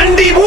நண்டி